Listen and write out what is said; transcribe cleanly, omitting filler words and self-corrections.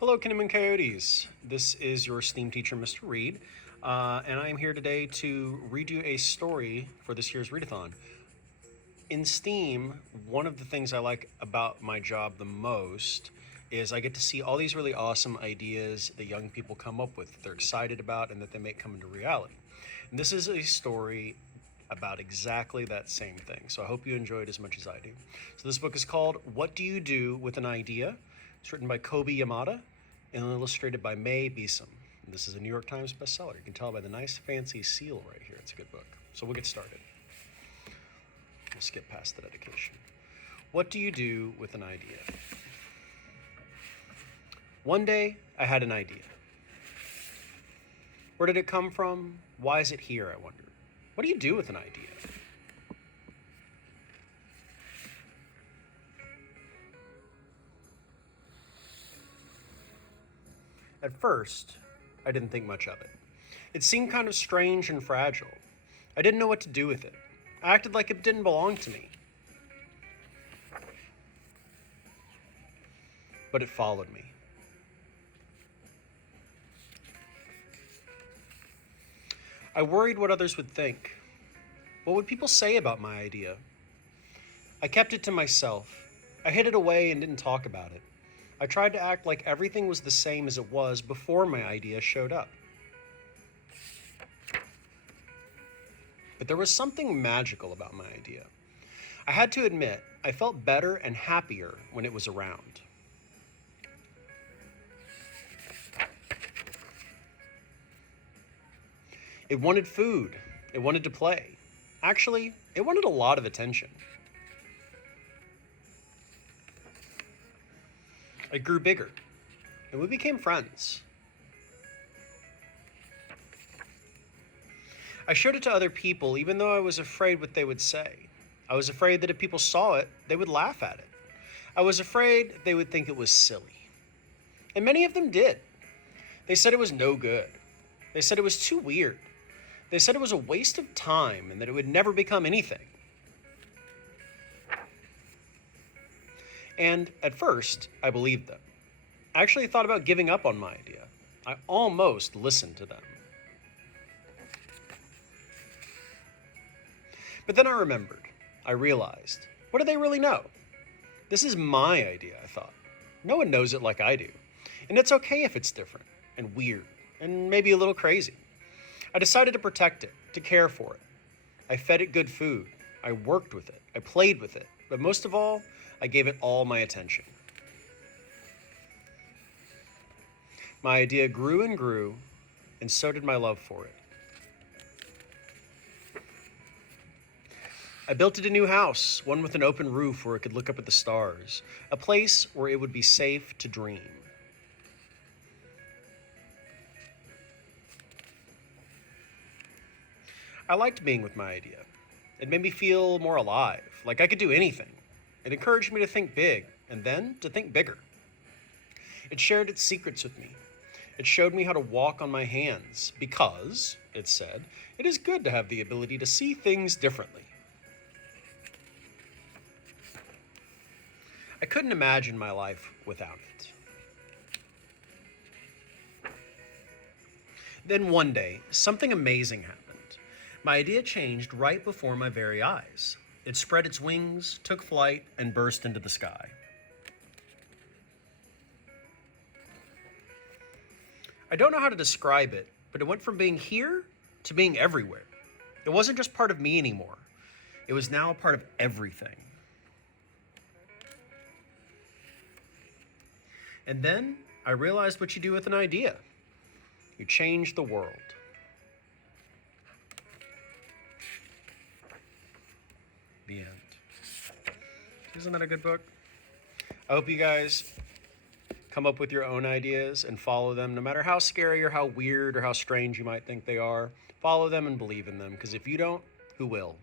Hello, Kinnaman Coyotes. This is your STEAM teacher, Mr. Reed, and I am here today to read you a story for this year's Readathon. In STEAM, one of the things I like about my job the most is I get to see all these really awesome ideas that young people come up with, that they're excited about, and that they make come into reality. And this is a story about exactly that same thing, so I hope you enjoy it as much as I do. So this book is called What Do You Do with an Idea? It's written by Kobe Yamada and illustrated by May Beeson. And this is a New York Times bestseller. You can tell by the nice fancy seal right here. It's a good book. So we'll get started. We'll skip past the dedication. What do you do with an idea? One day, I had an idea. Where did it come from? Why is it here, I wonder? What do you do with an idea? At first, I didn't think much of it. It seemed kind of strange and fragile. I didn't know what to do with it. I acted like it didn't belong to me. But it followed me. I worried what others would think. What would people say about my idea? I kept it to myself. I hid it away and didn't talk about it. I tried to act like everything was the same as it was before my idea showed up. But there was something magical about my idea. I had to admit, I felt better and happier when it was around. It wanted food. It wanted to play. Actually, it wanted a lot of attention. It grew bigger, and we became friends. I showed it to other people, even though I was afraid what they would say. I was afraid that if people saw it, they would laugh at it. I was afraid they would think it was silly. And many of them did. They said it was no good. They said it was too weird. They said it was a waste of time and that it would never become anything. And at first, I believed them. I actually thought about giving up on my idea. I almost listened to them. But then I remembered. I realized, what do they really know? This is my idea, I thought. No one knows it like I do. And it's okay if it's different and weird and maybe a little crazy. I decided to protect it, to care for it. I fed it good food. I worked with it. I played with it. But most of all, I gave it all my attention. My idea grew and grew, and so did my love for it. I built it a new house, one with an open roof where it could look up at the stars, a place where it would be safe to dream. I liked being with my idea. It made me feel more alive, like I could do anything. It encouraged me to think big, and then to think bigger. It shared its secrets with me. It showed me how to walk on my hands, because, it said, it is good to have the ability to see things differently. I couldn't imagine my life without it. Then one day, something amazing happened. My idea changed right before my very eyes. It spread its wings, took flight, and burst into the sky. I don't know how to describe it, but it went from being here to being everywhere. It wasn't just part of me anymore. It was now a part of everything. And then I realized what you do with an idea. You change the world. The end. Isn't that a good book? I hope you guys come up with your own ideas and follow them, no matter how scary or how weird or how strange you might think they are. Follow them and believe in them, because if you don't, who will?